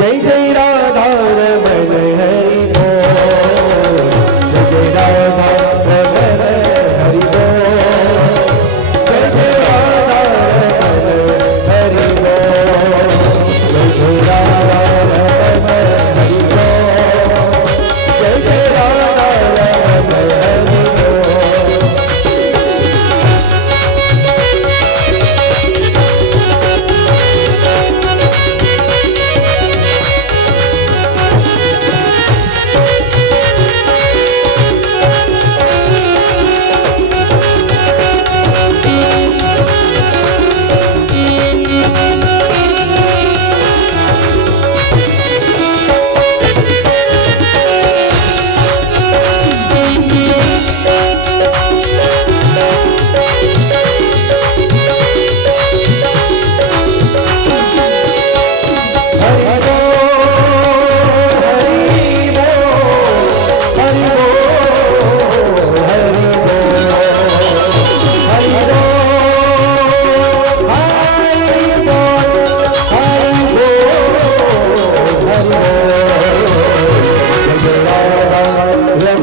जय जय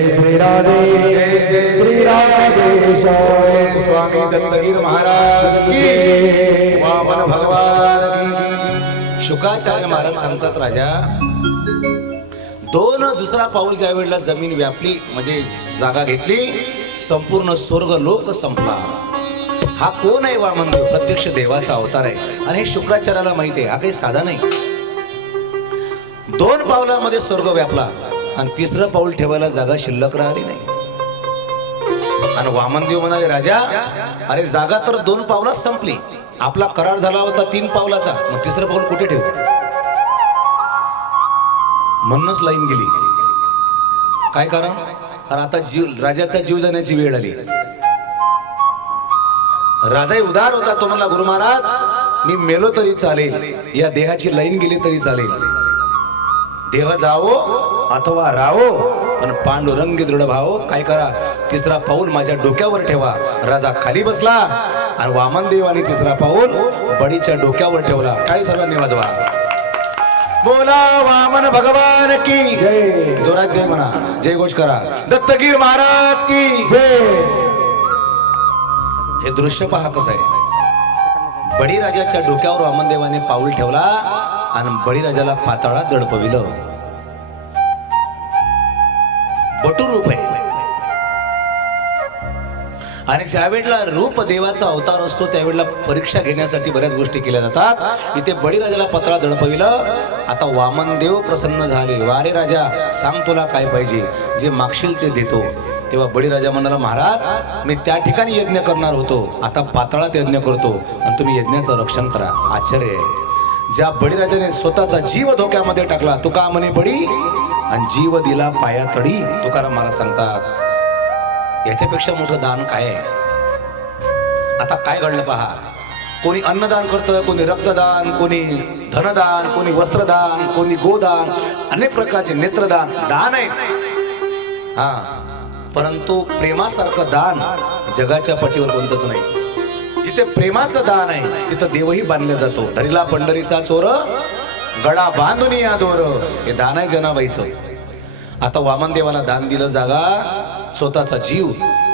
श्री राधे जय श्री राधे जय. स्वामी दत्तगीर महाराज की वामन भगवान शुकाचार्य महाराज सांगतात राजा दोन दुसरा पाऊल ज्या वेळेला जमीन व्यापली म्हणजे जागा घेतली संपूर्ण स्वर्ग लोक संपला. हा कोण आहे वामनदेव प्रत्यक्ष देवाचा अवतार आहे. आणि हे शुक्राचार्याला माहिती आहे हा काही साधा नाही. दोन पावलामध्ये स्वर्ग व्यापला. आणि तिसरं पाऊल ठेवायला जागा शिल्लक राहिली नाही. आणि वामनदेव म्हणाले राजा अरे जागा तर दोन पावलात संपली. आपला करार झाला होता तीन पावलाचा. मग तिसरं पाऊल कुठे ठेव? म्हणूनच लाईन गेली. काय कारण? कारण आता जीव राजाचा जीव जाण्याची वेळ आली. राजाही उदार होता. तो म्हणला गुरु महाराज मी मेलो तरी चालेल. या देहाची लाईन गेली तरी चालेल. देवा जावो अथवा राहो पण पांडुरंगी दृढ भाव काय करा? तिसरा पाऊल माझ्या डोक्यावर ठेवा. राजा खाली बसला आणि वामन देवाने तिसरा पाऊल बडीच्या डोक्यावर ठेवला. काय सर्वांनी वाजवा बोला वामन भगवान की जय. जोरात जय म्हणा. जय घोष करा. दत्तगीर महाराज की जय. हे दृश्य पहा कसं आहे. बळीराजाच्या डोक्यावर वामनदेवाने पाऊल ठेवला आणि बळीराजाला पाताळात दडपविलं. आणि ज्यावेळेला रूप देवाचा अवतार असतो त्यावेळेला परीक्षा घेण्यासाठी बऱ्याच गोष्टी केल्या जातात. इथे बळीराजाला पत्रा दडपविलं. आता वामनदेव प्रसन्न झाले. वारे राजा सांग तुला काय पाहिजे? जे मागशील ते देतो. तेव्हा बळीराजा म्हणाला महाराज मी त्या ठिकाणी यज्ञ करणार होतो. आता पाताळात यज्ञ करतो. आणि तुम्ही यज्ञाचं रक्षण करा. आश्चर्य आहे. ज्या बळीराजाने स्वतःचा जीव धोक्यामध्ये टाकला तुका म्हणे बळी आणि जीव दिला पाया तडी तुकाराम महाराज सांगतात याच्यापेक्षा मोठं दान काय आहे? आता काय घडलं पहा? कोणी अन्नदान करतं कोणी रक्तदान कोणी धनदान कोणी वस्त्रदान कोणी गोदान अनेक प्रकारचे नेत्रदान दान आहे. हा. परंतु प्रेमासारखं दान जगाच्या पटीवर कोणतंच नाही. जिथे प्रेमाचं दान आहे तिथं देवही बांधला जातो. धरीला पंढरीचा चोर गळा बांधून या दोर. हे दान आहे जनाबाईचं. आता वामन देवाला दान दिलं जागा स्वतःचा जीव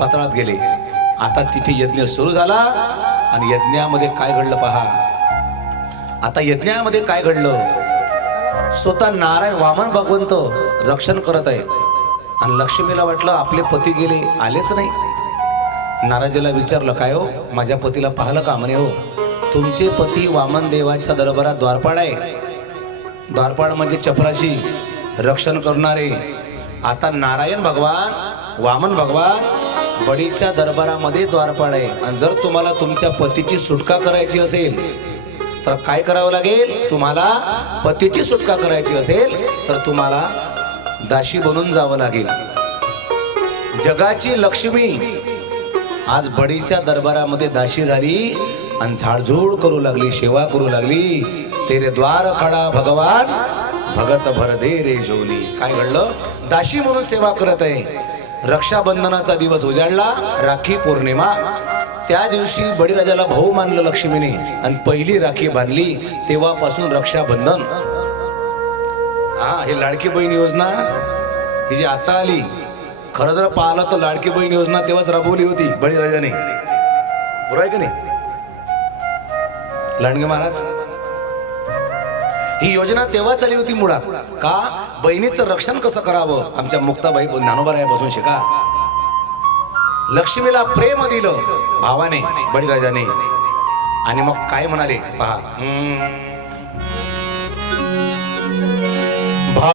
पातळात गेले. आता तिथे यज्ञ सुरू झाला आणि यज्ञामध्ये काय घडलं पहा. आता यज्ञामध्ये काय घडलं? स्वतः नारायण वामन भगवंत रक्षण करत आहे आणि लक्ष्मीला वाटलं आपले पती गेले आलेच नाही. नाराजीला विचारलं काय हो? माझ्या पतीला पाहिलं का म्हणे हो? तुमचे पती वामन देवाच्या दरबारात द्वारपाळ आहे. द्वारपाळ म्हणजे चपराशी रक्षण करणारे. आता नारायण भगवान वामन भगवान बडीच्या दरबारामध्ये द्वारपाळ आहे. आणि जर तुम्हाला तुमच्या पतीची सुटका करायची असेल तर काय करावं लागेल? तुम्हाला पतीची सुटका करायची असेल तर तुम्हाला दाशी बनून जावं लागेल. जगाची लक्ष्मी आज बडीच्या दरबारामध्ये दाशी झाली आणि झाडझूड करू लागली सेवा करू लागली. तेरे द्वार खडा भगवान भगत भर दे रे जोली. काय घडलं? दाशी म्हणून सेवा करत आहे. रक्षाबंधनाचा दिवस उजाडला राखी पौर्णिमा. त्या दिवशी बळीराजाला भाऊ मानलं लक्ष्मीने आणि पहिली राखी बांधली तेव्हापासून रक्षाबंधन. हा हे लाडकी बहीण योजना. ही जी आता आली खरं जर पाहिलं तर लाडकी बहीण योजना तेव्हाच राबवली होती बळीराजाने. बरोबर आहे की नाही? लांडगे महाराज ही योजना तेव्हाच आली होती मुळात. का? बहिणीचं रक्षण कसं करावं? आमच्या मुक्ताबाई ज्ञानोबारायापासून शिका. लक्ष्मीला प्रेम दिलं. भावाने बळीराजाने. आणि मग काय म्हणाले? पहा.